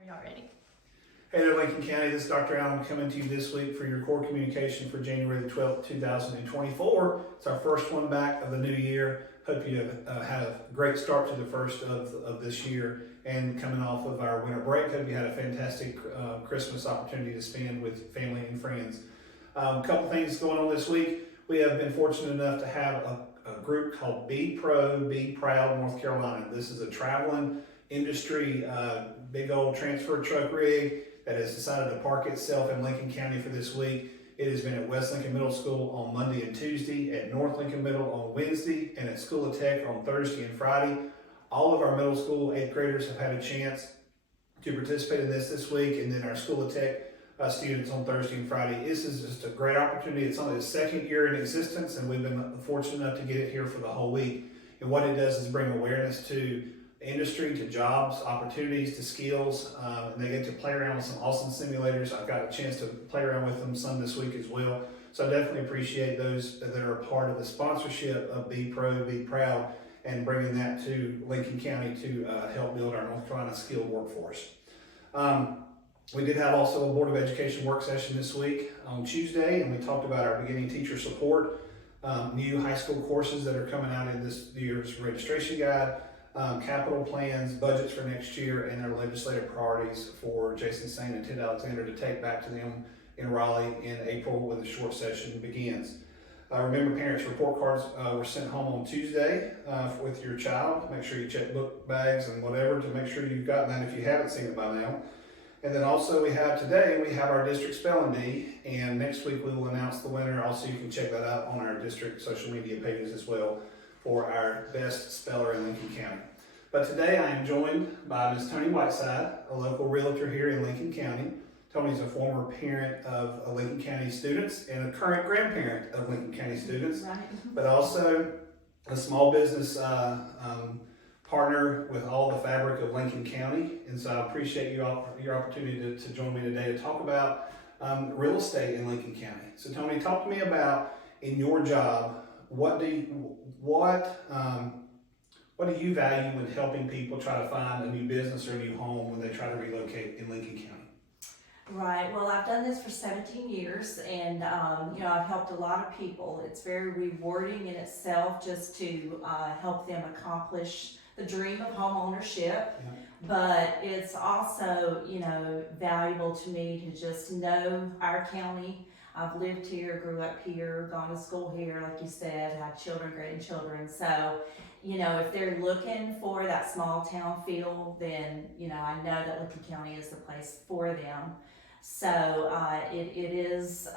Are y'all ready? Hey there, Lincoln County. This is Dr. Allen coming to you this week for your core communication for January the 12th, 2024. It's our first one back of the new year. Hope you have had a great start to the first of this year and coming off of our winter break. Hope you had a fantastic Christmas opportunity to spend with family and friends. A couple things going on this week. We have been fortunate enough to have a group called Be Pro, Be Proud North Carolina. This is a traveling industry, big old transfer truck rig that has decided to park itself in Lincoln County for this week. It has been at West Lincoln Middle School on Monday and Tuesday, at North Lincoln Middle on Wednesday, and at School of Tech on Thursday and Friday. All of our middle school 8th graders have had a chance to participate in this week, and then our School of Tech students on Thursday and Friday. This is just a great opportunity. It's only the second year in existence, and we've been fortunate enough to get it here for the whole week. And what it does is bring awareness to industry, to jobs, opportunities, to skills, and they get to play around with some awesome simulators. I've got a chance to play around with them some this week as well. So I definitely appreciate those that are a part of the sponsorship of Be Pro, Be Proud, and bringing that to Lincoln County to help build our North Carolina skilled workforce. We did have also a Board of Education work session this week on Tuesday, and we talked about our beginning teacher support, new high school courses that are coming out in this year's registration guide, capital plans, budgets for next year, and our legislative priorities for Jason Sain and Ted Alexander to take back to them in Raleigh in April when the short session begins. Remember, parents' report cards were sent home on Tuesday with your child. Make sure you check book bags and whatever to make sure you've gotten that if you haven't seen it by now. And then also we have our district spelling bee, and next week we will announce the winner. Also, you can check that out on our district social media pages as well for our best speller in Lincoln County. But today I am joined by Ms. Toni Whiteside, a local realtor here in Lincoln County. Toni's a former parent of Lincoln County students and a current grandparent of Lincoln County students, but also a small business partner with all the fabric of Lincoln County. And so I appreciate your opportunity to join me today to talk about real estate in Lincoln County. So Toni, talk to me about, in your job, what do you value when helping people try to find a new business or a new home when they try to relocate in Lincoln County? Right. Well, I've done this for 17 years, and I've helped a lot of people. It's very rewarding in itself just to help them accomplish the dream of home ownership. Yeah. But it's also, valuable to me to just know our county. I've lived here, grew up here, gone to school here, like you said, have children, grandchildren. So, if they're looking for that small town feel, then, I know that Lincoln County is the place for them. So it is,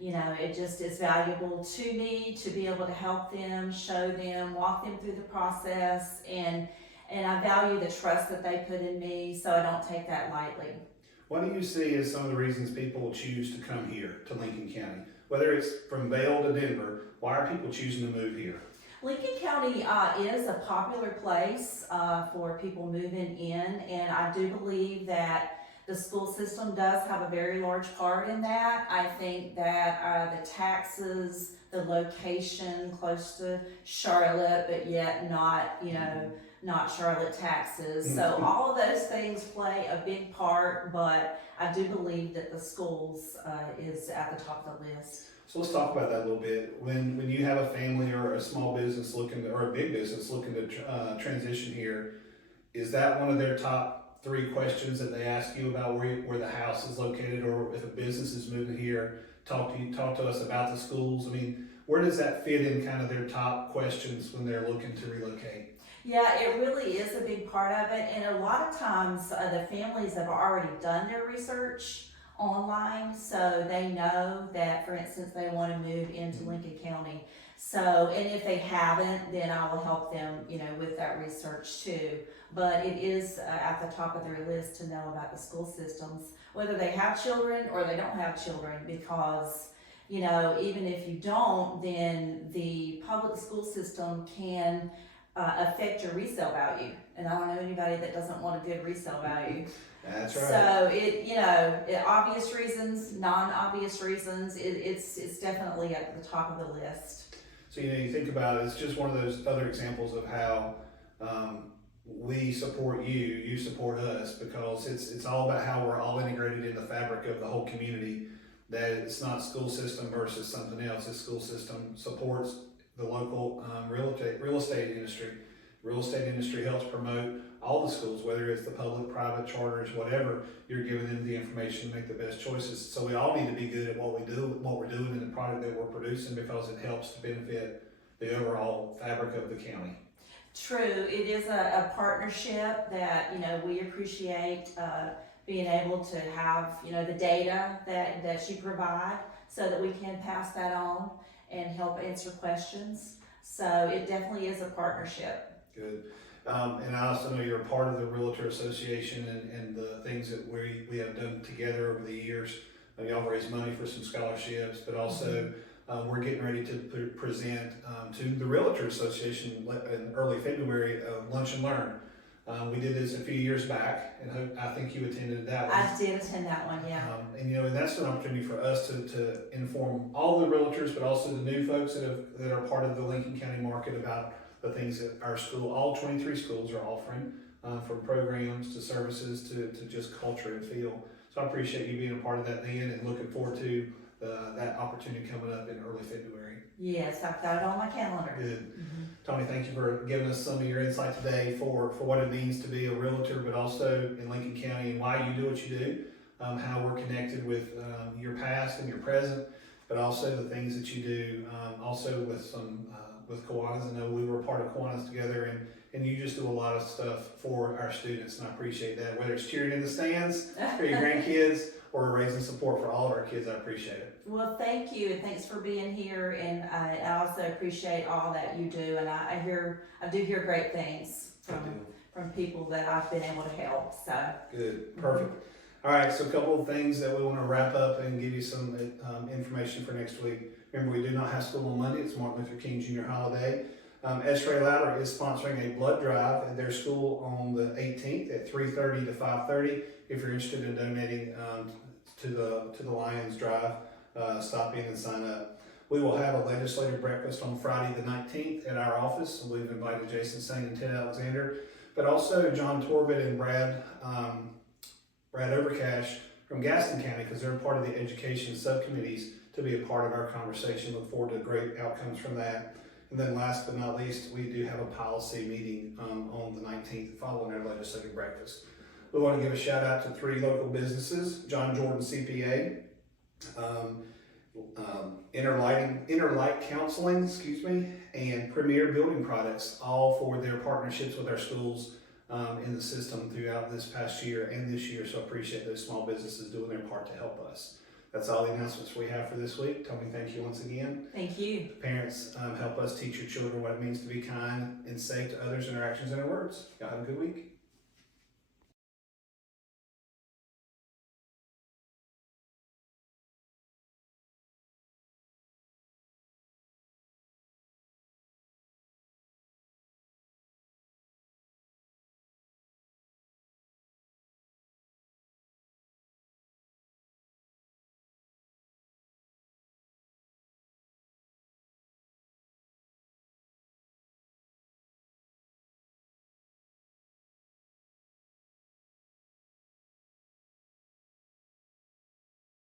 it just is valuable to me to be able to help them, show them, walk them through the process, and I value the trust that they put in me, so I don't take that lightly. What do you see as some of the reasons people choose to come here to Lincoln County? Whether it's from Vail to Denver, why are people choosing to move here? Lincoln County is a popular place for people moving in, and I do believe that the school system does have a very large part in that. I think that the taxes, the location close to Charlotte, but yet not, not Charlotte taxes. So all of those things play a big part, but I do believe that the schools is at the top of the list. So let's talk about that a little bit. When you have a family or a small business or a big business looking to transition here, is that one of their top 3 questions that they ask you about where the house is located, or if a business is moving here, talk to us about the schools? I mean, where does that fit in kind of their top questions when they're looking to relocate? Yeah, it really is a big part of it, and a lot of times the families have already done their research online, so they know that, for instance, they want to move into Lincoln County. So, and if they haven't, then I will help them, with that research too. But it is at the top of their list to know about the school systems, whether they have children or they don't have children, because, even if you don't, then the public school system can affect your resale value. And I don't know anybody that doesn't want a good resale value. That's right. So it obvious reasons, non-obvious reasons, it's definitely at the top of the list. So you think about it, it's just one of those other examples of how we support you, you support us, because it's all about how we're all integrated in the fabric of the whole community. That it's not school system versus something else. This school system supports the local real estate industry. Real estate industry helps promote all the schools, whether it's the public, private, charters, whatever. You're giving them the information to make the best choices. So we all need to be good at what we do, what we're doing, and the product that we're producing, because it helps to benefit the overall fabric of the county. True, it is a partnership that, we appreciate, being able to have, the data that you provide so that we can pass that on and help answer questions. So it definitely is a partnership. Good. And I also know you're a part of the Realtor Association and the things that we have done together over the years. Y'all raised money for some scholarships, but also we're getting ready to present to the Realtor Association in early February Lunch and Learn. We did this a few years back, and I think you attended that one. I did attend that one, yeah. And that's an opportunity for us to inform all the realtors, but also the new folks that are part of the Lincoln County market about the things that our school, all 23 schools are offering, from programs to services to just culture and feel. So I appreciate you being a part of that, Dan, and looking forward to that opportunity coming up in early February. Yes, I've got it on my calendar. Good. Toni, thank you for giving us some of your insight today for what it means to be a realtor, but also in Lincoln County, and why you do what you do, how we're connected with your past and your present, but also the things that you do, also with Kiwanis. I know we were part of Kiwanis together, and you just do a lot of stuff for our students, and I appreciate that. Whether it's cheering in the stands for your grandkids or raising support for all of our kids, I appreciate it. Well, thank you, and thanks for being here, and I also appreciate all that you do, and I do hear great things from people that I've been able to help, so. Good, perfect. All right, so a couple of things that we want to wrap up and give you some information for next week. Remember, we do not have school on Monday. It's Martin Luther King Jr. holiday. S-Ray Louder is sponsoring a blood drive at their school on the 18th at 3:30 to 5:30. If you're interested in donating to the Lions Drive, stop in and sign up. We will have a legislative breakfast on Friday the 19th at our office. We've invited Jason Singh and Ted Alexander, but also John Torbett and Brad Overcash from Gaston County, because they're part of the education subcommittees, to be a part of our conversation. Look forward to great outcomes from that. And then last but not least, we do have a policy meeting on the 19th following our legislative breakfast. We want to give a shout out to 3 local businesses: John Jordan CPA, Interlight Counseling, and Premier Building Products, all for their partnerships with our schools in the system throughout this past year and this year. So I appreciate those small businesses doing their part to help us. That's all the announcements we have for this week. Toni, thank you once again. Thank you. Parents, help us teach your children what it means to be kind and safe to others in our actions and our words. Y'all have a good week.